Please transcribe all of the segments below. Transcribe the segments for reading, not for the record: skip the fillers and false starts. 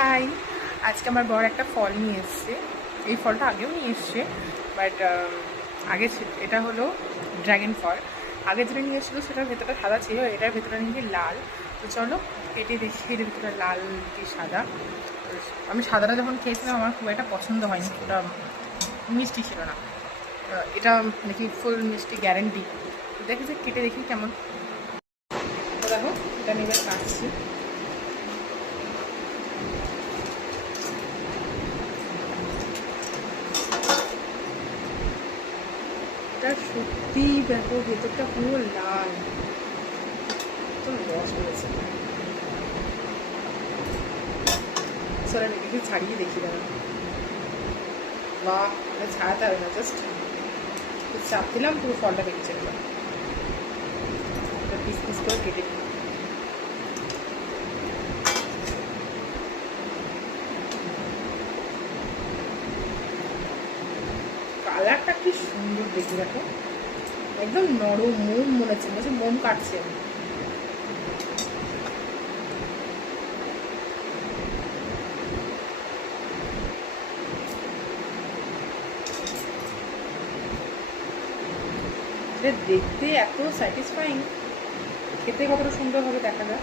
High, আজকে আমার বর একটা ফল নিয়ে এসছে। এই ফলটা আগেও নিয়ে এসছে, বাট আগে এটা হলো ড্রাগন ফল। আগে যেটা নিয়ে এসেছিলো সেটার ভেতরটা সাদা ছিল, এটার ভেতরটা নিয়ে লাল। তো চলো কেটে দেখি এর ভেতরে লাল কি সাদা। আমি সাদাটা যখন খেয়েছিলাম আমার খুব একটা পছন্দ হয়নি, ওটা মিষ্টি ছিল না। এটা নাকি ফুল মিষ্টি গ্যারেন্টি। দেখি যে কেটে দেখি কেমন। তো দেখো এটা আমি এবার কাটছি। এটা সত্যি দেখো ভেতরটা পুরো লাল, তো রস রয়েছে। চলো আমি একটু ছাড়িয়ে দেখি দাঁড়া। বা ছাড়াতে হবে না, জাস্ট চাপ দিলাম পুরো ফলটা বেরিয়ে চলে যাবে। পিস পিস করে কেটে দিই। কালারটা কি সুন্দর দেখি দেখো, একদম নরম মোম মনে হচ্ছে, বলছে মোম কাটছে। দেখতে এত স্যাটিসফাইং, খেতে কতটা সুন্দর হবে দেখা যায়।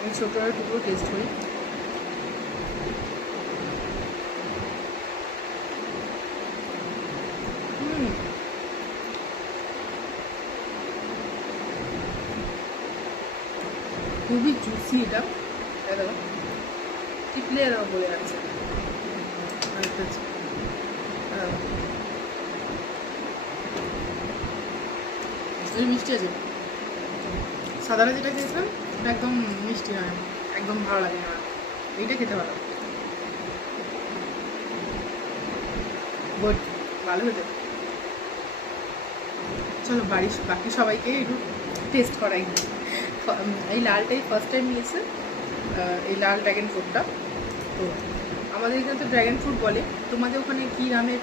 আমি ছোটো আর টুকরো টেস্ট করি। খুবই জুসি এটা, দেখো টিপলে এরকম বলে যাচ্ছে। মিষ্টি আছে, সাদাটা যেটা খেয়েছিলাম ওটা একদম মিষ্টি নয়, একদম ভালো লাগে না। এইটা খেতে ভালো, গুড, ভালো হতে। চলো বাকি সবাইকে একটু টেস্ট করাই। এই লালটাই ফার্স্ট টাইম নিয়েছে, এই লাল ড্রাগন ফ্রুটটা। তো আমাদের এখানে তো ড্রাগন ফ্রুট বলে, তোমাদের ওখানে কী নামে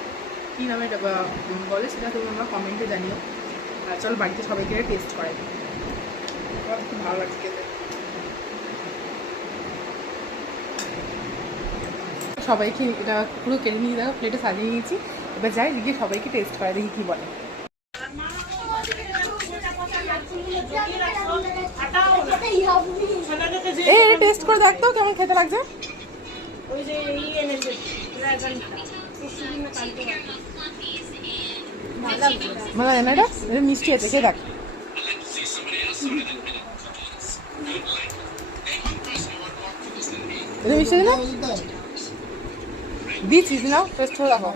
বলে সেটা তুমি আমরা কমেন্টে জানিও। আর চলো বাড়িতে সবাইকে টেস্ট করাই, আমার খুব ভালো লাগছে খেতে। সবাইকে এটা পুরো কেটে নিয়ে দেখো প্লেটে সাজিয়ে নিয়েছি। এবার যাই গিয়ে সবাইকে টেস্ট করাই, দেখি কী বলে। এই টেস্ট করে দেখ তো কেমন খেতে লাগছে। ভালো লাগে না? এটা মিষ্টি আছে, খেয়ে দেখ। এটা মিষ্টি আছে না? দিচ্ছিস না, টেস্ট করে দেখো।